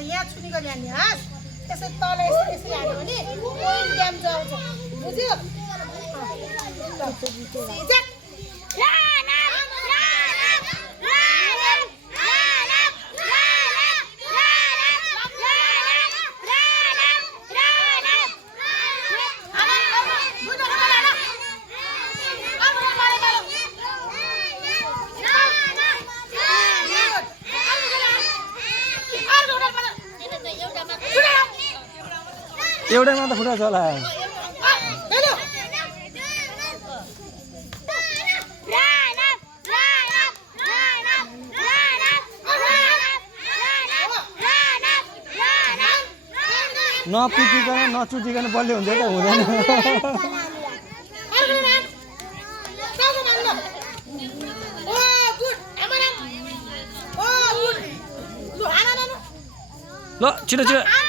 यहाँ छुनी गरी हान्ने हाँस त्यसै तल यसरी हाल्यो भने पोइन्ट ड्याम जाउँछ बुझ्यो एउटैमा त फुटाउँछ होला नपिटिकन नचुटिकन बल्यो हुन्छ त हुँदैन ल छिटो छिटो